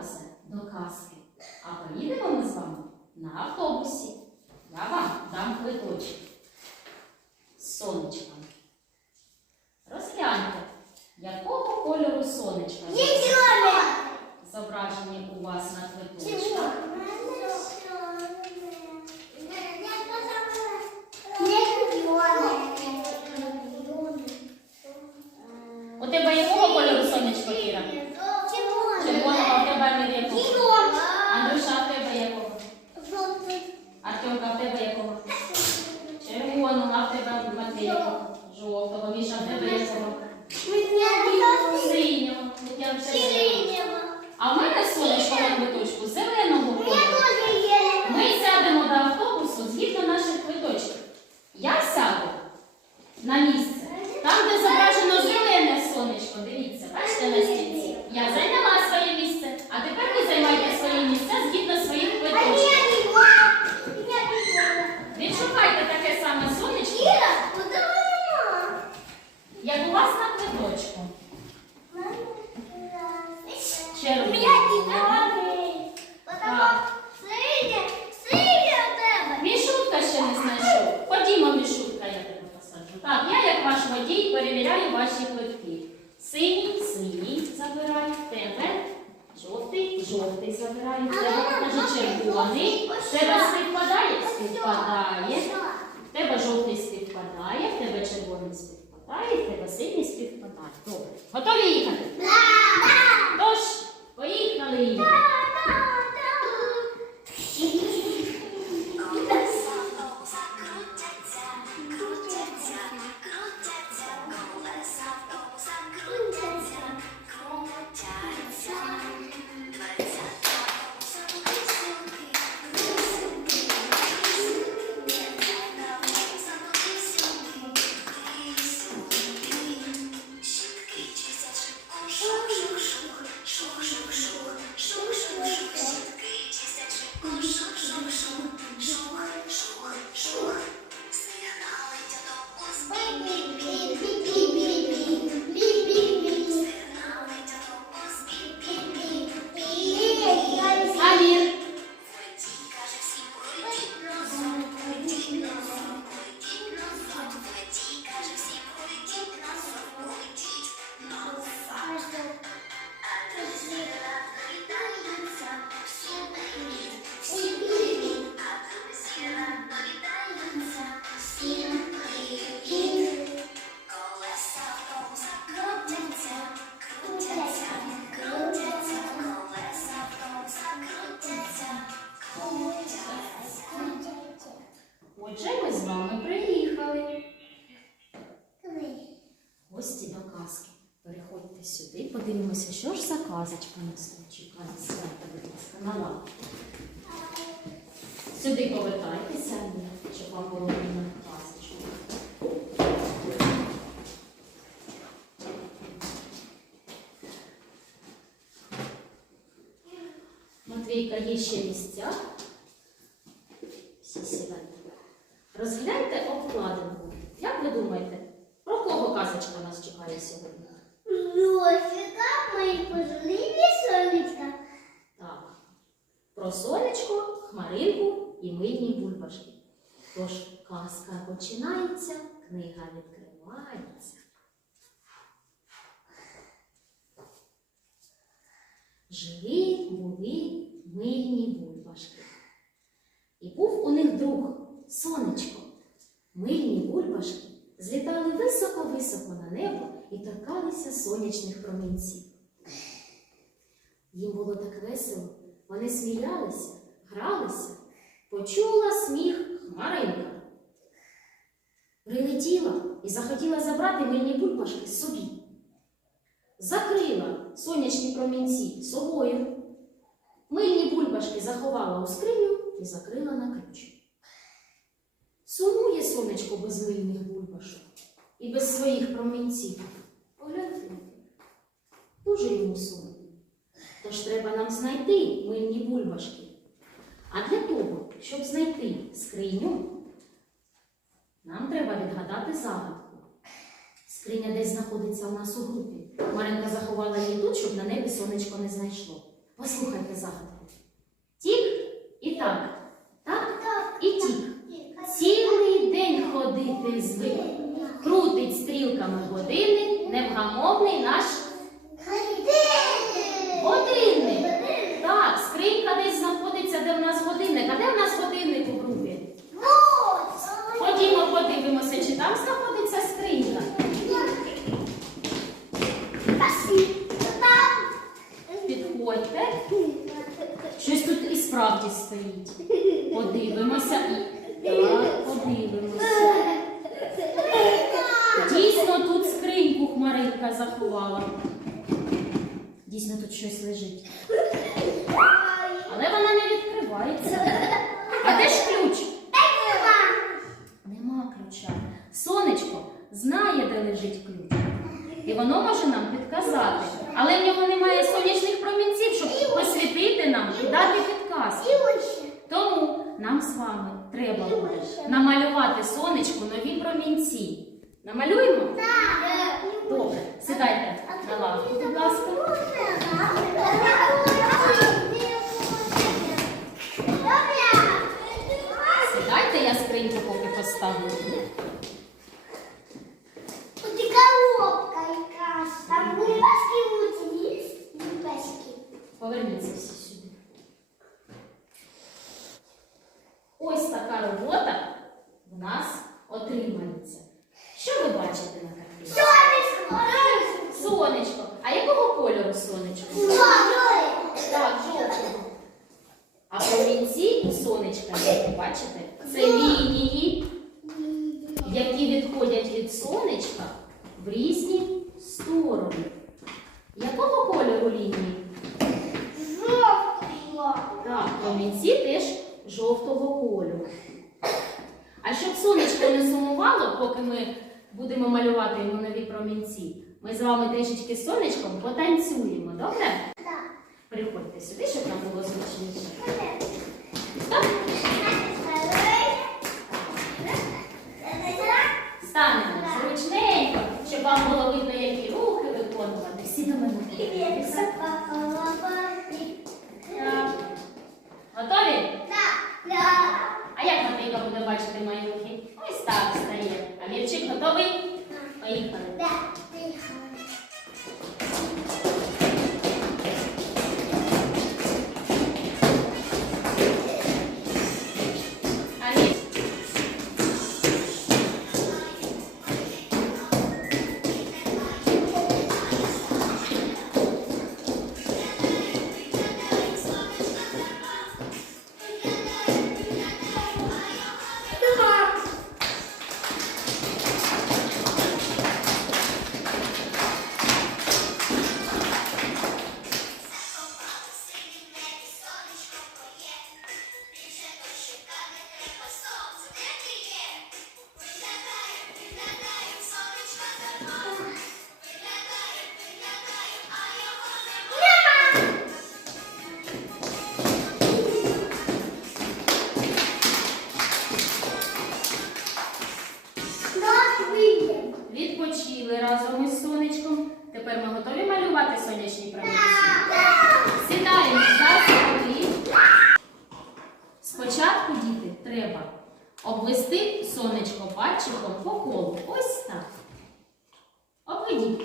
відправимося до казки. А поїдемо ми з вами на автобусі. Я вам дам квиточок з сонечком. Розгляньте, якого кольору сонечка є зображені у вас на квиточках. У тебе якого кольору сонечко, Кіра? Червоного, а в тебе Амір якого? Андрюша, а в тебе якого? Артемка, в тебе якого? Червоного, а в тебе Жовтого. Міша, в тебе якого? Синього. Якого? А в мене сонечко на квиточку зеленого Переходьте сюди, подивимося, що ж за казочка нас тут чекає. Будь ласка, на лаву. Сюди повертайтеся, щоб вам було видно казочку. Матвійка, є ще місця. Всі сідайте. Розгляньте обкладинку. Як ви думаєте, про кого казочка нас чекає сьогодні? Так. Про сонечко, хмаринку і мильні бульбашки. Тож казка починається, книга відкривається. Жили були мильні бульбашки. І був у них друг сонечко. Мильні бульбашки злітали високо-високо на небо і торкалися сонячних промінців. Їм було так весело, вони сміялися, гралися, почула сміх хмаринка. Прилетіла і захотіла забрати мильні бульбашки собі. Закрила сонячні промінці собою. Мильні бульбашки заховала у скриню і закрила на ключ. Сумує сонечко без мильних бульбашок і без своїх промінців. Погляньте, дуже йому сумно. Тож треба нам знайти мильні бульбашки. А для того, щоб знайти скриню, нам треба відгадати загадку. Скриня десь знаходиться у нас у групі. Маринка заховала її тут, щоб на небі сонечко не знайшло. Послухайте загадку. Тік і так. Так так і тік. Цілий день ходити звик. Крутить стрілками години, невгамовний наш годинник. Так, скринька десь знаходиться, де в нас годинник. А де в нас годинник у групі? Ходімо, подивимося, чи там знаходиться скринька. Підходьте. Щось тут і справді стоїть. Подивимося. Так, подивимося. Дійсно, тут скриньку хмаринка заховала. Дійсно, тут щось лежить. Але вона не відкривається. А де ж ключ? Нема ключа. Сонечко знає, де лежить ключ. І воно може нам підказати. Але в нього немає сонячних промінців, щоб посвітити нам і дати підказки. Тому нам з вами треба намалювати сонечку нові промінці. Намалюємо? Добре, сідайте на лавку, будь ласка. Сідайте, я скриньку поки поставлю. Там бульбашки лучше есть. Бульбашки. Поверніться всі сюди. Ось така робота в нас отримається. Що ви бачите на картині? Сонечко. Сонечко. А якого кольору сонечко? Золотой. Так, жовтого. А промінці у сонечка, як ви бачите, це лінії, які відходять від сонечка в різні сторони. Якого кольору лінії? Жовтого. Промінці теж жовтого кольору. А щоб сонечко не сумувало, поки ми будемо малювати йому нові промінці, ми з вами трішечки з сонечком потанцюємо, добре? Так. Приходьте сюди, щоб нам було зручніше. Станемо зручненько, щоб вам було видно, які рухи виконувати. Всі до мене Готові? А як Матвійка буде бачити мої рухи? Ось так стає.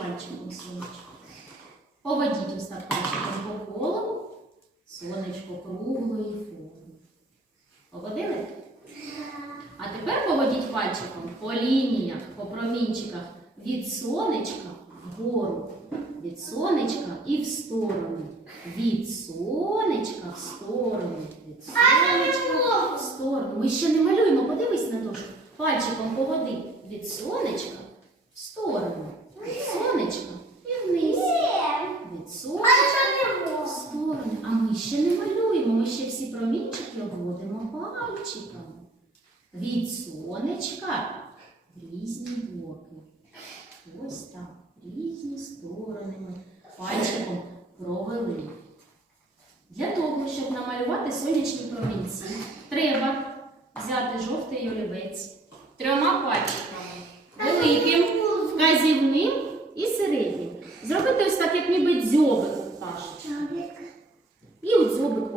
Пальчиком сонечко. Поведіть ось пальчиком по колу. Сонечко круглої форми. Поводили? А тепер поводіть пальчиком по лініях, по промінчиках від сонечка вгору, від сонечка і в сторону. Від сонечка в сторону. Від сонечка в сторону. Ми ще не малюємо, подивись на дошку. Пальчиком поводи від сонечка в сторону. Від сонечка і вниз. Від сонечка в сторону. А ми ще не малюємо, ми ще всі промінчики обводимо пальчиками. Від сонечка в різні боки. Ось так, різні сторони ми пальчиком провели. Для того, щоб намалювати сонячні промінці, треба взяти жовтий олівець трьома пальчиками. Великим, вказівним і середнім. Зробити ось так, як ніби дзьобик у пташечки.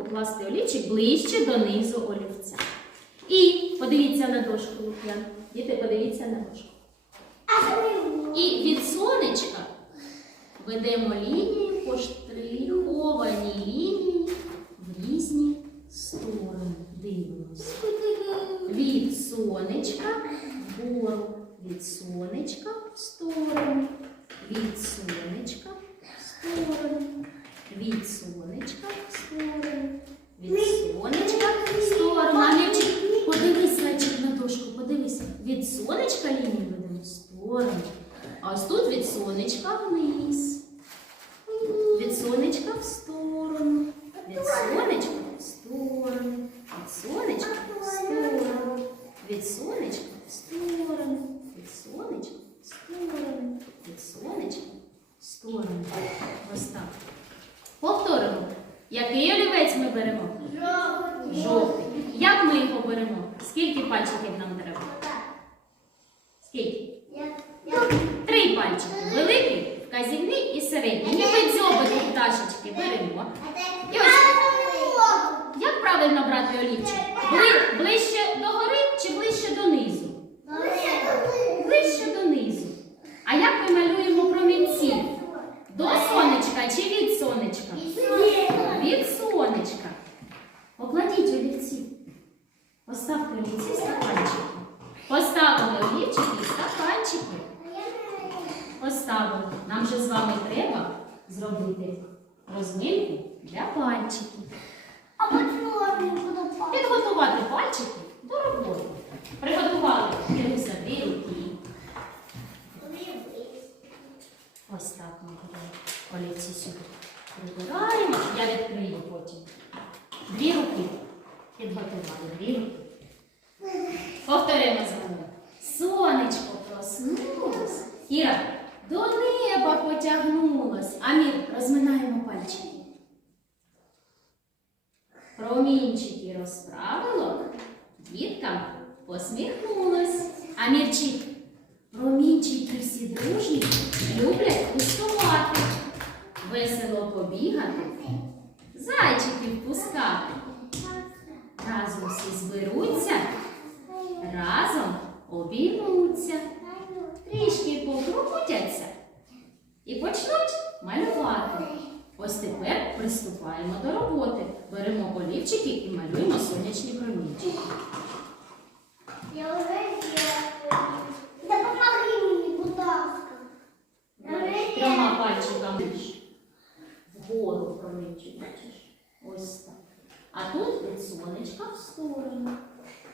покласти олівчик ближче до низу олівця. І подивіться на дошку, Лук'ян. Діти, подивіться на дошку. І від сонечка ведемо лінію по штрихованій лінії в різні сторони. Дивимося. Від сонечка вгору, від сонечка в сторону, від сонечка в сторону, від сонечка в сторону, від сонечка в сторону. Олівчик, подивись, зайчик, на дошку, подивися. Від сонечка лінію ведемо в сторону. А ось тут від сонечка вниз. Від сонечка в сторону. Від сонечка в сторону. Від сонечка в сторону. Від сонечка в сторону. Сонечка в сторону. Від сонечка в сторону. Ось так. Повторимо. Який олівець ми беремо? Жовтий. Як ми його беремо? Скільки пальчиків нам треба? Скільки? Три пальчики. Великий, вказівний і середній. Ніби дзьобики пташечки беремо. І ось як правильно брати олівчик? Ближче до гори чи ближче донизу? Ближче донизу. А як ми малюємо промінці? До сонечка чи від сонечка? Від сонечка. Покладіть олівці. Поставте олівці стаканчики. Поставили олівчики і стаканчики. Поставили. Нам же з вами треба зробити розминку для пальчиків. А почему он не буду Підготувати пальчики до роботи. Приготували Кирюся дві руки. Ось так ми будемо олівці сюди. Прибираємо. Я відкрию потім. Дві руки. Підготували дві руки. Повторимо за мною. Сонечко проснулось. Іра, до неба потягнулось. Амір, розминаємо пальчики. Промінчики розправило, діткам посміхнулось. Амірчик, промінчики всі дружні люблять пустувати, весело побігати, зайчиків пускати. Разом всі зберуться, разом обіймуться, трішки покрутяться і почнуть малювати. Ось тепер приступаємо до роботи. Беремо олівчики і малюємо сонячні промінчики. Я уже делаю. Да помоги будь ласка. Трьома пальчиками вгору промінчик бачиш. Ось так. А тут від сонечка в сторону.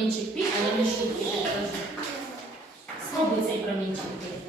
промінчик ти, але не шутки. Спробуй цей промінчик ти.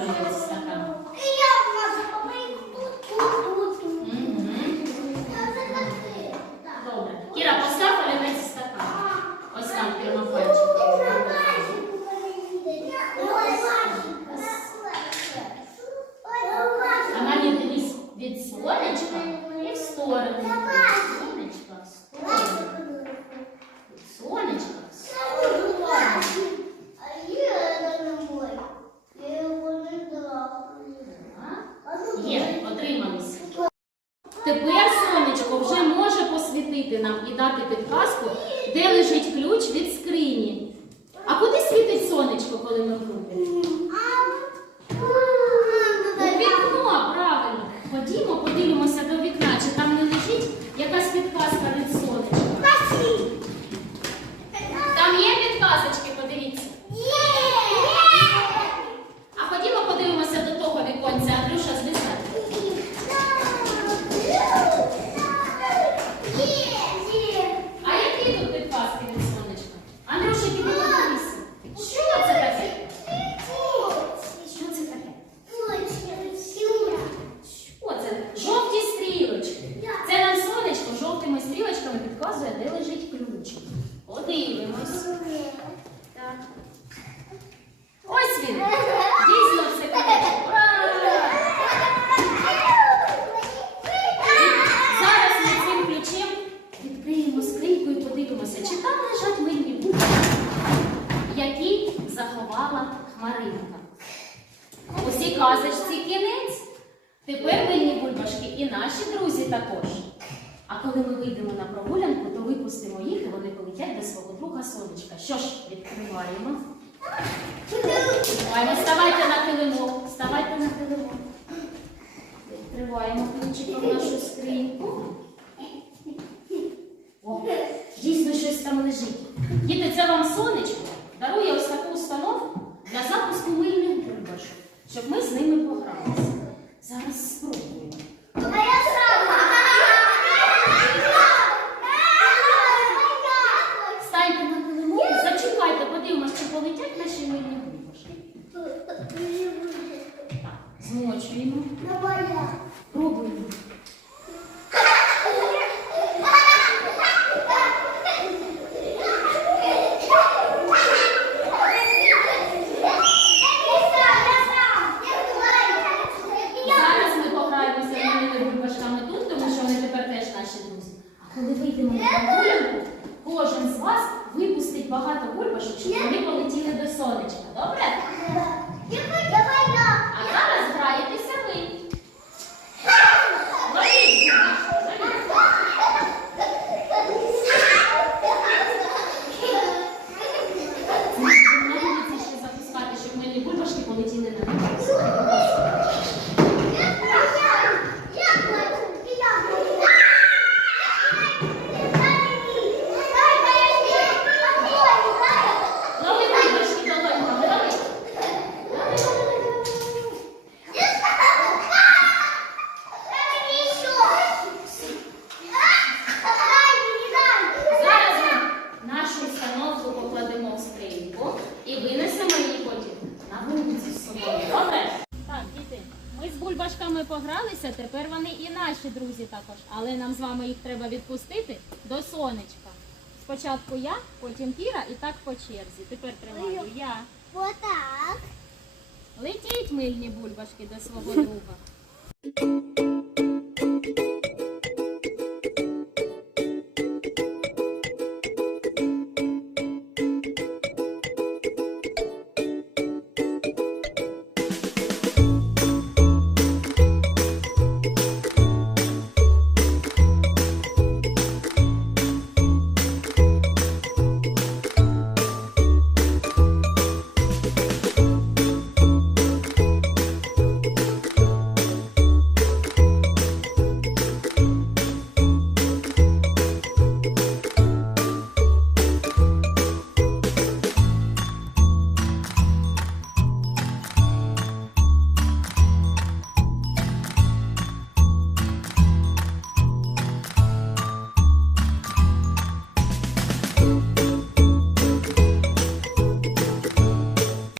Amen. і наші друзі також. А коли ми вийдемо на прогулянку, то випустимо їх і вони полетять до свого друга сонечка. Що ж, відкриваємо. Відкриваємо, вставайте на килимок. Вставайте на килимок. Відкриваємо ключиком нашу скриньку. О, Дійсно, щось там лежить. Діти, це вам сонечко дарує ось таку установку для запуску мильних бульбашок, щоб ми з ними погралися. Зараз спробуємо. Станьте на колиму, зачекайте, подивимось, чи полетять наші мильні бульбашки. на боях. погралися, тепер вони і наші друзі також. Але нам з вами їх треба відпустити до сонечка. Спочатку я, потім Кіра і так по черзі. Тепер тримаю я. Отак. Летіть мильні бульбашки до свого друга.